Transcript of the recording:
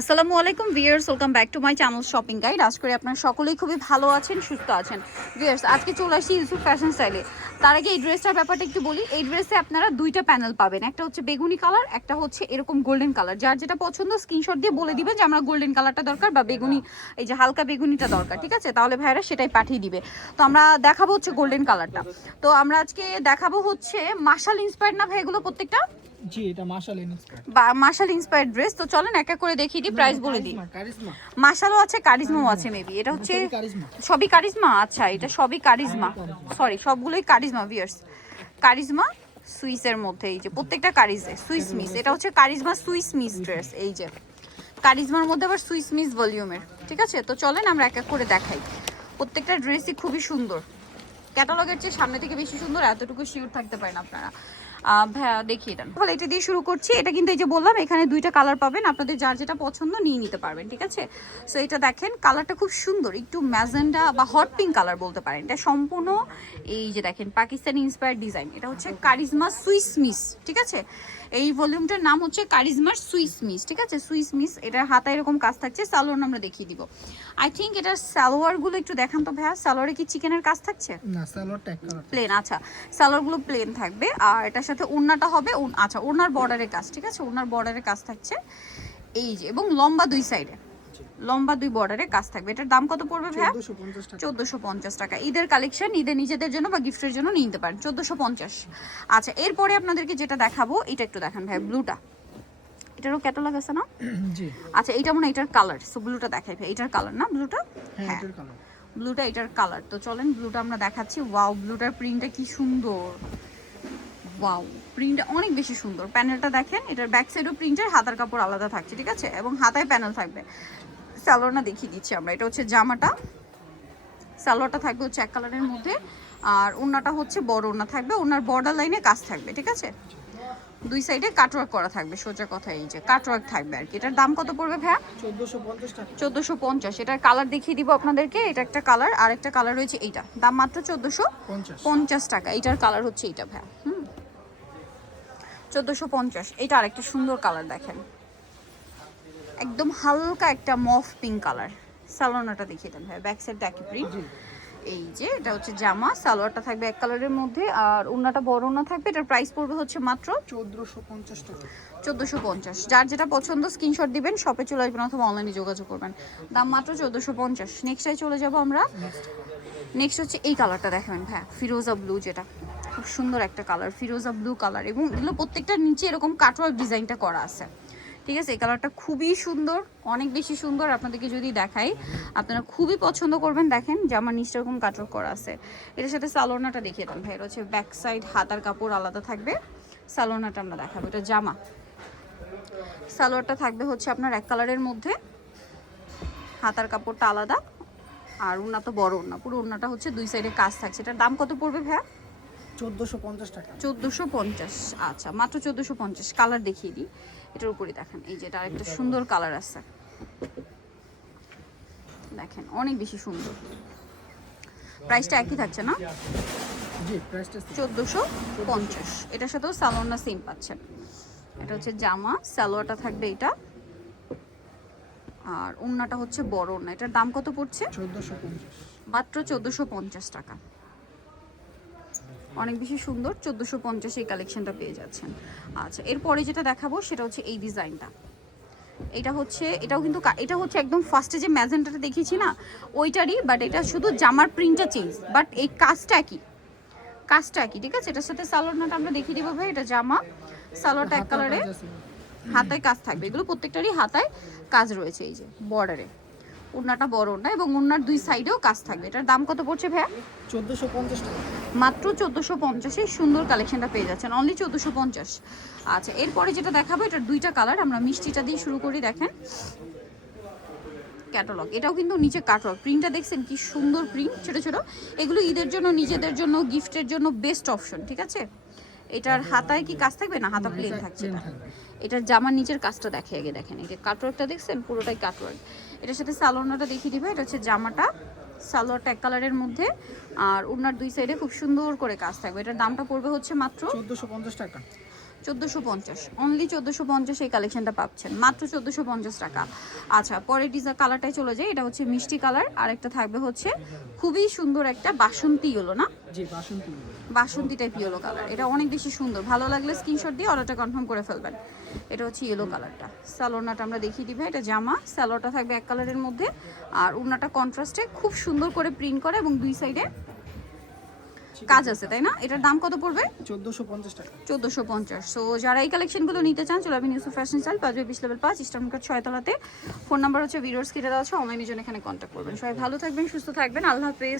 আসসালামু আলাইকুম viewers welcome back to my channel shopping guide. আজ করে আপনারা সকলেই খুবই ভালো আছেন, সুস্থ আছেন। ভিয়ার্স আজকে চলে আসছি ইউসুফ ফ্যাশন স্টাইলে। তার আগে এই ড্রেসটার ব্যাপারটা একটু বলি। এই ড্রেসে আপনারা দুইটা প্যানেল পাবেন। একটা হচ্ছে বেগুনি কালার, একটা হচ্ছে এরকম গোল্ডেন কালার। যার যেটা পছন্দ, স্ক্রিনশট দিয়ে বলে দিবেন যে আমরা গোল্ডেন কালারটা দরকার বা বেগুনি, এই যে হালকা বেগুনিটা দরকার, ঠিক আছে? তাহলে ভাইরা সেটাই পাঠিয়ে দিবে। তো আমরা দেখাবো হচ্ছে গোল্ডেন কালারটা। তো আমরা আজকে দেখাবো হচ্ছে মার্শাল ইন্সপায়ার না ভাই এগুলো প্রত্যেকটা? জি এটা মাশাল ইনস্পায়ার বা মার্শাল ড্রেস তো চলেন এক এক করে দেখিয়ে দিই প্রাইস বলে দিই। মাশালও আছে কারিজমাও আছে মেবি এটা হচ্ছে সবই কারিজমা আচ্ছা এটা সবই কারিজমা সরি সবগুলোই কারিজমা ভিয়ার্স কারিজমা সুইসের মধ্যে এই যে প্রত্যেকটা কারিজে সুইস মিস। এটা হচ্ছে কারিজমা সুইস মিস ড্রেস এই যে। কারিজমার মধ্যে আবার সুইস মিস ভলিউমের ঠিক আছে? তো চলেন আমরা এক এক করে দেখাই। প্রত্যেকটা ড্রেসই খুবই সুন্দর। ক্যাটালগের চেয়ে সামনে থেকে বেশি সুন্দর এতটুকু শিওর থাকতে পারেন আপনারা। ভাইয়া দেখিয়ে দেন। তাহলে এটা দিয়ে শুরু করছি। এটা কিন্তু এই যে বললাম এখানে দুইটা কালার পাবেন। আপনাদের যার যেটা পছন্দ নিয়ে নিতে পারবেন ঠিক আছে? সো এটা দেখেন কালারটা খুব সুন্দর। একটু ম্যাজেন্ডা বা হট পিঙ্ক কালার বলতে পারেন। এটা সম্পূর্ণ এই যে দেখেন পাকিস্তানি ইন্সপায়ার্ড ডিজাইন এটা হচ্ছে কারিজমা সুইস মিস ঠিক আছে? এই ভলিউমটার নাম হচ্ছে কারিজমার সুইস মিস ঠিক আছে? সুইস মিস এটার হাতায় এরকম কাজ থাকছে। সালোয়ার আমরা দেখিয়ে দিব। আই থিঙ্ক এটার সালোয়ারগুলো একটু দেখান তো ভাইয়া। সালোয়ারে কি চিকেনের কাজ থাকছে? না সালোয়ার প্লেন আচ্ছা। সালোয়ারগুলো প্লেন থাকবে। আর এটার সাথে ওড়নাটা হবে আচ্ছা ওড়নার বর্ডারের কাজ ঠিক আছে? ওড়নার বর্ডারের কাজ থাকছে এই যে এবং লম্বা দুই সাইডে লম্বা দুই বর্ডারে কাজ থাকবে। এটার দাম কত পড়বে ভাইয়া? 1450 টাকা। চোদ্দোশো পঞ্চাশ টাকা। ঈদের কালেকশন ঈদের নিজেদের জন্য বা গিফটের জন্য নিয়ে নিতে পারেন। চোদ্দোশো পঞ্চাশ। আচ্ছা এরপরে আপনাদেরকে যেটা দেখাবো এটা একটু দেখান ভাই ব্লুটা এটারও ক্যাটালগ আছে না? আচ্ছা এটা মনে হয় এটার কালার সো ব্লুটা দেখাই ভাই এটার কালার না ব্লুটা হ্যাঁ এটার কালার ব্লুটা এটার কালার তো চলেন ব্লুটা আমরা দেখাচ্ছি। ওয়াও ব্লুটার প্রিন্টটা কি সুন্দর। ওয়াও প্রিন্টটা অনেক বেশি সুন্দর। প্যানেলটা দেখেন এটার ব্যাক সাইডও প্রিন্টের হাতার কাপড় আলাদা থাকছে ঠিক আছে? এবং হাতায় প্যানেল থাকবে। স্যালোয়ারটা দেখিয়ে দিচ্ছি আমরা এটা হচ্ছে জামাটা। সালোয়ারটা থাকবে হচ্ছে এক কালারের মধ্যে আর ওড়নাটা হচ্ছে বড় ওড়না থাকবে ওনার বর্ডার লাইনে কাজ থাকবে ঠিক আছে? দুই সাইডে কাটওয়ার্ক করা থাকবে সোজা কথা এই যে কাটওয়ার্ক থাকবে আর কি। এটার দাম কত পড়বে ভাইয়া? 1450 টাকা। চোদ্দোশো পঞ্চাশ। এটার কালার দেখিয়ে দিব আপনাদেরকে এটা একটা কালার আর একটা কালার রয়েছে এইটা। দাম মাত্র চোদ্দোশো পঞ্চাশ। টাকা এটার কালার হচ্ছে এইটা ভাইয়া। চোদ্দোশো পঞ্চাশ। এটা আরেকটা সুন্দর কালার দেখেন। একদম হালকা একটা মফ পিঙ্ক কালার সালোনাটা দেখিয়ে দেন ভাইয়া ব্যাক সাইড একই প্রিন্ট এই যে এটা হচ্ছে জামা সালোয়ারটা থাকবে এক কালারের মধ্যে। আর ওড়নাটা বড় ওড়না থাকবে এটার প্রাইস পড়বে হচ্ছে মাত্র 1450 টাকা। চোদ্দোশো পঞ্চাশ। যার যেটা পছন্দ স্ক্রিনশট দিবেন শপে চলে আসবেন অথবা অনলাইনে যোগাযোগ করবেন। দাম মাত্র চোদ্দোশো পঞ্চাশ। নেক্সটাই চলে যাব আমরা। নেক্সট হচ্ছে এই কালারটা দেখাবেন হ্যাঁ ফিরোজা ব্লু যেটা। খুব সুন্দর একটা কালার ফিরোজা ব্লু কালার এবং এগুলো প্রত্যেকটার নিচে এরকম কাটওয়ার্ক ডিজাইনটা করা আছে। ঠিক আছে? এই কালারটা খুবই সুন্দর, অনেক বেশি সুন্দর আপনাদেরকে যদি দেখাই, আপনারা খুবই পছন্দ করবেন। দেখেন জামার নিচটা এরকম কাটওয়ার্ক করা আছে। এটার সাথে সালোনাটা দেখিয়ে দেন ভাই। এটা হচ্ছে ব্যাক সাইড হাতার কাপড় আলাদা থাকবে। সালোনাটা আমরা দেখাবো। এটা জামা। সালোয়ারটা থাকবে হচ্ছে আপনার এক কালারের মধ্যে। হাতার কাপড়টা আলাদা। আর ওনা তো বড় ওনা পুরো ওনাটা হচ্ছে দুই সাইডে কাজ থাকছে। এটার দাম কত পড়বে ভাইয়া? 1450 টাকা। চোদ্দোশো পঞ্চাশ আচ্ছা মাত্র চোদ্দোশো পঞ্চাশ কালার দেখিয়ে দিই। এটার উপরে দেখেন এই যে এটা সুন্দর কালার আছে। দেখেন অনেক বেশি সুন্দর। প্রাইসটা একই থাকছে না? জি প্রাইসটা এটার সাথেও সালোয়ারটা সেম পাচ্ছেন। এটা হচ্ছে জামা সালোয়ারটা থাকবে এটা। আর ওড়নাটা হচ্ছে বড় ওড়না এটার দাম কত পড়ছে? 1450 মাত্র চোদ্দোশো পঞ্চাশ টাকা। অনেক বেশি সুন্দর। চোদ্দোশো পঞ্চাশ এই কালেকশনটা পেয়ে যাচ্ছেন। আচ্ছা এরপরে যেটা দেখাবো সেটা হচ্ছে এই ডিজাইনটা এটা হচ্ছে এটাও কিন্তু এটা হচ্ছে একদম ফার্স্টে যে ম্যাজেন্টাটা দেখিয়েছি না ওইটারই বাট এটা শুধু জামার প্রিন্টটা চেঞ্জ বাট এই কাজটা একই। কাজটা একই ঠিক আছে? এটার সাথে সালোয়ারটা আমরা দেখিয়ে দিব ভাই এটা জামা। সালোয়ারটা এক কালারে হাতায় কাজ থাকবে। এগুলো প্রত্যেকটারই হাতায় কাজ রয়েছে এই যে বর্ডারে ওড়নাটা বড় ওড়না এবং ওড়নার দুই সাইডেও কাজ থাকবে। এটার দাম কত পড়ছে ভাইয়া? 1450 টাকা। মাত্র চোদ্দোশো পঞ্চাশে সুন্দর কালেকশনটা পেয়ে যাচ্ছেন। অনলি চোদ্দোশো পঞ্চাশ। আচ্ছা এরপরে যেটা দেখাবো এটার দুইটা কালার আমরা মিষ্টিটা দিয়ে শুরু করি দেখেন। ক্যাটালগ এটাও কিন্তু নিচে কাটওয়ার্ক প্রিন্টটা দেখছেন কি সুন্দর প্রিন্ট ছোট ছোট। এগুলো ঈদের জন্য নিজেদের জন্য গিফটের জন্য বেস্ট অপশন ঠিক আছে? এটার হাতায় কি কাজ থাকবে? না হাতা প্লেন থাকছে না এটার জামার নিচের কাজটা দেখে আগে দেখেন। এই যে কাটওয়ার্কটা দেখছেন? পুরোটাই কাটওয়ার্ক এটার সাথে সালোয়ারটা দেখিয়ে দিবে। এটা হচ্ছে জামাটা। সালোয়ারটা এক কালারের মধ্যে। আর ওনার দুই সাইডে খুব সুন্দর করে কাজ থাকবে। এটার দামটা পড়বে হচ্ছে মাত্র 1450 টাকা। চোদ্দোশো পঞ্চাশ। অনলি চোদ্দোশো পঞ্চাশ এই কালেকশনটা পাচ্ছেন। মাত্র চোদ্দোশো পঞ্চাশ টাকা। আচ্ছা পরের ডিজাইন কালারটাই চলে যায় এটা হচ্ছে মিষ্টি কালার আর একটা থাকবে হচ্ছে খুবই সুন্দর একটা বাসন্তী ইয়েলো না? বাসন্তী টাইপ ইয়েলো কালার এটা অনেক বেশি সুন্দর। ভালো লাগলে স্ক্রিনশট দিয়ে অর্ডারটা কনফার্ম করে ফেলবেন। এটা হচ্ছে ইয়েলো কালারটা স্যালোনাটা আমরা দেখিয়ে ভাই। এটা জামা। স্যালোটা থাকবে এক কালারের মধ্যে। আর উন্নাটা কন্ট্রাস্টে খুব সুন্দর করে প্রিন্ট করে এবং দুই সাইডে কাজ আছে তাই না? এটার দাম কত পড়বে? চোদ্দোশো পঞ্চাশ টাকা। চোদ্দোশো পঞ্চাশ। সো যারা এই কালেকশনগুলো নিতে চান চলে আপনি ইউসুফ ফ্যাশন স্টাইল পাঁচ বিশ লেভেল পাঁচ ইস্টার্নকার ছয়তলাতে। ফোন নাম্বার হচ্ছে ভিডিওস কেটে দেওয়া আছে অনলাইনের জন্য এখানে কন্ট্যাক্ট করবেন। সবাই ভালো থাকবেন সুস্থ থাকবেন। আল্লাহ হাফেজ।